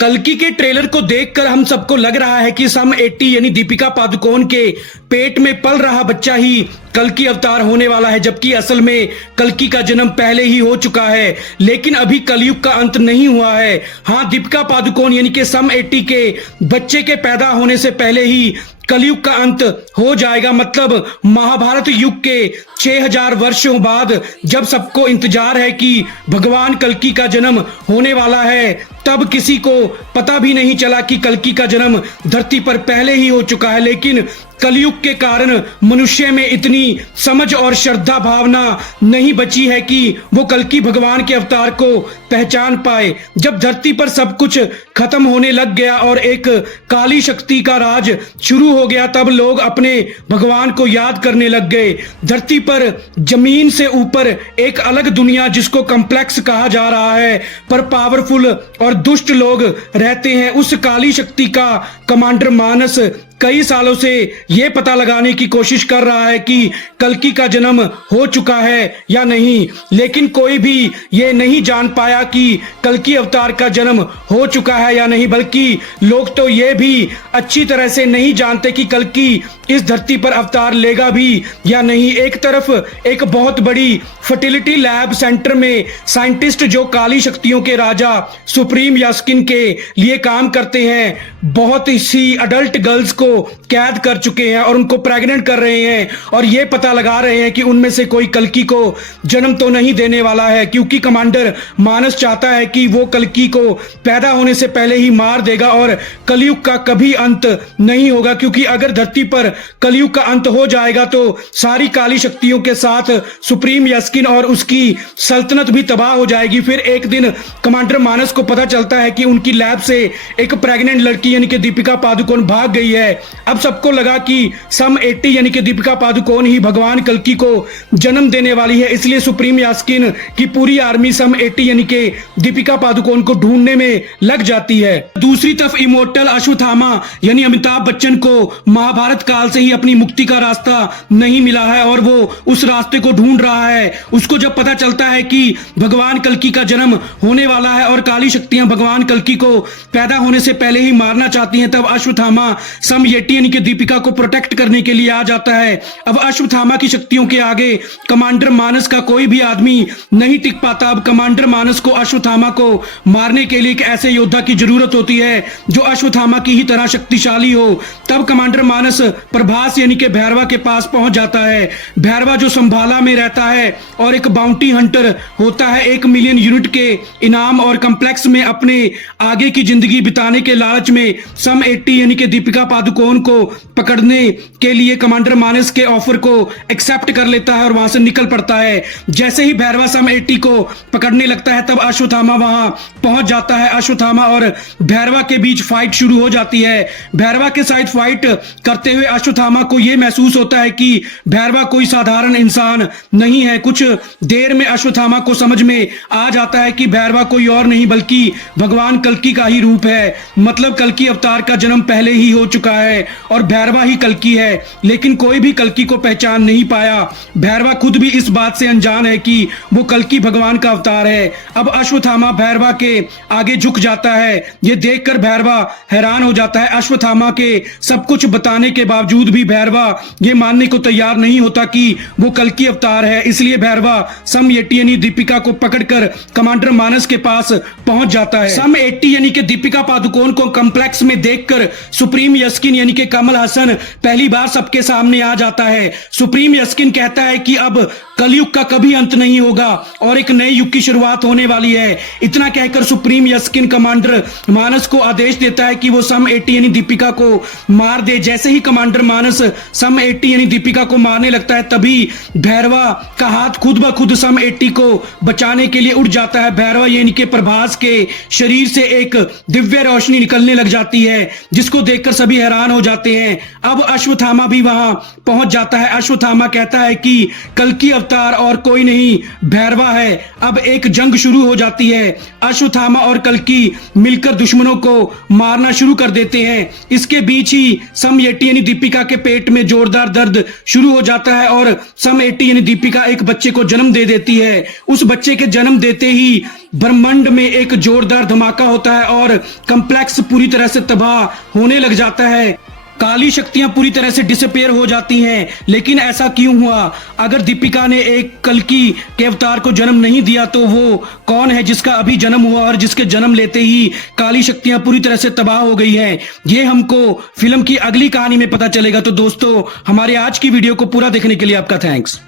कल्कि के ट्रेलर को देखकर हम सबको लग रहा है कि सम 80 यानी दीपिका पादुकोण के पेट में पल रहा बच्चा ही कल्कि अवतार होने वाला है, जबकि असल में कल्कि का जन्म पहले ही हो चुका है। लेकिन अभी कलयुग का अंत नहीं हुआ है। हाँ, दीपिका पादुकोण यानी कि सम 80 के बच्चे के पैदा होने से पहले ही कलयुग का अंत हो जाएगा। मतलब महाभारत युग के 6000 वर्षों बाद जब सबको इंतजार है कि भगवान कल्कि का जन्म होने वाला है, तब किसी को पता भी नहीं चला कि कल्कि का जन्म धरती पर पहले ही हो चुका है। लेकिन कलयुग के कारण मनुष्य में इतनी समझ और श्रद्धा भावना नहीं बची है कि वो कल्कि भगवान के अवतार को पहचान पाए। जब धरती पर सब कुछ खत्म होने लग गया और एक काली शक्ति का राज शुरू हो गया, तब लोग अपने भगवान को याद करने लग गए। धरती पर जमीन से ऊपर एक अलग दुनिया, जिसको कॉम्प्लेक्स कहा जा रहा है, पर पावरफुल और दुष्ट लोग रहते हैं। उस काली शक्ति का कमांडर मानस कई सालों से यह पता लगाने की कोशिश कर रहा है कि कल्कि का जन्म हो चुका है या नहीं, लेकिन कोई भी ये नहीं जान पाया कि कल्कि अवतार का जन्म हो चुका है या नहीं। बल्कि लोग तो ये भी अच्छी तरह से नहीं जानते कि कल्कि इस धरती पर अवतार लेगा भी या नहीं। एक तरफ एक बहुत बड़ी फर्टिलिटी लैब सेंटर में साइंटिस्ट जो काली शक्तियों के राजा सुप्रीम यास्किन के लिए काम करते हैं, बहुत सी अडल्ट गर्ल्स को कैद कर चुके हैं और उनको प्रेग्नेंट कर रहे हैं और ये पता लगा रहे हैं कि उनमें से कोई कल्कि को जन्म तो नहीं देने वाला है, क्योंकि कमांडर मानस चाहता है कि वो कल्कि को पैदा होने से पहले ही मार देगा और कलयुग का कभी अंत नहीं होगा। क्योंकि अगर धरती पर कलयुग का अंत हो जाएगा तो सारी काली शक्तियों के साथ सुप्रीम यास्किन और उसकी सल्तनत भी तबाह हो जाएगी। फिर एक दिन कमांडर मानस को पता चलता है कि उनकी लैब से एक प्रेग्नेंट लड़की यानी कि दीपिका पादुकोण भाग गई है। अब सबको लगा कि सम 80 यानी कि दीपिका पादुकोण ही भगवान कल्कि को जन्म देने वाली है, इसलिए सुप्रीम यास्किन की पूरी आर्मी सम 80 यानी कि दीपिका पादुकोण को ढूंढने में लग जाती है। दूसरी तरफ इमोर्टल अश्वत्थामा यानी अमिताभ बच्चन को महाभारत काल से ही अपनी मुक्ति का रास्ता नहीं मिला है और वो उस रास्ते को ढूंढ रहा है। उसको जब पता चलता है कि भगवान कल्कि का जन्म होने वाला है और काली शक्तियां भगवान कल्कि को पैदा होने से पहले ही मारना चाहती हैं, तब अश्वत्थामा सम 80 यानी कि दीपिका को प्रोटेक्ट करने के लिए आ जाता है। अब अश्वत्थामा की शक्तियों के आगे कमांडर मानस का कोई भी आदमी नहीं टिक पाता। अब कमांडर मानस को अश्वत्थामा को मारने के लिए एक ऐसे योद्धा की जरूरत होती है जो अश्वत्थामा की ही तरह शक्तिशाली हो। तब कमांडर मानस प्रभास यानी कि भैरवा के पास पहुंच जाता है। भैरवा जो संभाला में रहता है और एक बाउंटी हंटर होता है, 1 मिलियन यूनिट के इनाम और कॉम्प्लेक्स में अपने आगे की जिंदगी बिताने के लालच में सम 80 यानी कि दीपिका पादुकोण को पकड़ने के लिए कमांडर मानस के ऑफर को एक्सेप्ट कर लेता है और वहां से निकल पड़ता है। जैसे ही भैरवा सम 80 को पकड़ने लगता है, तब अश्वत्थामा वहां पहुंच जाता है। अश्वत्थामा और भैरवा के बीच फाइट शुरू हो जाती है। भैरवा के साथ फाइट करते हुए अश्वत्थामा को यह महसूस होता है कि भैरवा कोई साधारण इंसान नहीं है। कुछ देर में अश्वत्थामा को समझ में आ जाता है कि भैरवा कोई और नहीं बल्कि भगवान कल्कि का ही रूप है। मतलब कल्कि अवतार का जन्म पहले ही हो चुका है और भैरवा ही कल्कि है। लेकिन कोई भी कल्कि को पहचान नहीं पाया। भैरवा खुद भी इस बात से अनजान है कि वो कल्कि भगवान का अवतार है। अब अश्वत्थामा भैरवा के आगे झुक जाता है। ये देखकर भैरवा हैरान हो जाता है। अश्वत्थामा के सब कुछ बताने के बावजूद भी भैरवा ये मानने को तैयार नहीं होता कि वो कल्कि अवतार है। इसलिए भैरवा सम 80 यानी दीपिका को पकड़कर कमांडर मानस के पास पहुंच जाता है। सम 80 यानी कि दीपिका पादुकोण को कॉम्प्लेक्स में देखकर सुप्रीम यास्किन यानी कि कमल हसन पहली बार सबके सामने आ जाता है। सुप्रीम यास्किन कहता है कि अब कलयुग का कभी अंत नहीं होगा और एक नए युग की शुरुआत होने वाली है। इतना कहकर सुप्रीम यास्किन कमांडर मानस को आदेश देता है कि वो सम 80 यानी दीपिका को मार दे। जैसे ही कमांडर मानस सम 80 यानी दीपिका को मारने लगता है, तभी भैरवा का हाथ खुद ब खुद सम 80 को बचाने के लिए उठ जाता है। भैरवा यानी कि प्रभास के शरीर से एक दिव्य रोशनी निकलने लग जाती है, जिसको देखकर सभी हैरान हो जाते हैं। अब अश्वत्थामा भी वहां पहुंच जाता है। अश्वत्थामा कहता है कि कल्कि अवतार और कोई नहीं भैरवा है। अब एक जंग शुरू हो जाती है। अश्वत्थामा और कल्कि मिलकर दुश्मनों को मारना शुरू कर देते हैं। इसके बीच ही सम येटी यानी दीपिका के पेट में जोरदार दर्द शुरू हो जाता है और सम येटी यानी दीपिका एक बच्चे को जन्म दे देती है। उस बच्चे के जन्म देते ही ब्रह्मांड में एक जोरदार धमाका होता है और कॉम्प्लेक्स पूरी तरह से तबाह होने लग जाता है। काली शक्तियां पूरी तरह से डिसअपीयर हो जाती हैं। लेकिन ऐसा क्यों हुआ? अगर दीपिका ने एक कल्कि के अवतार को जन्म नहीं दिया तो वो कौन है जिसका अभी जन्म हुआ और जिसके जन्म लेते ही काली शक्तियां पूरी तरह से तबाह हो गई हैं? ये हमको फिल्म की अगली कहानी में पता चलेगा। तो दोस्तों, हमारे आज की वीडियो को पूरा देखने के लिए आपका थैंक्स।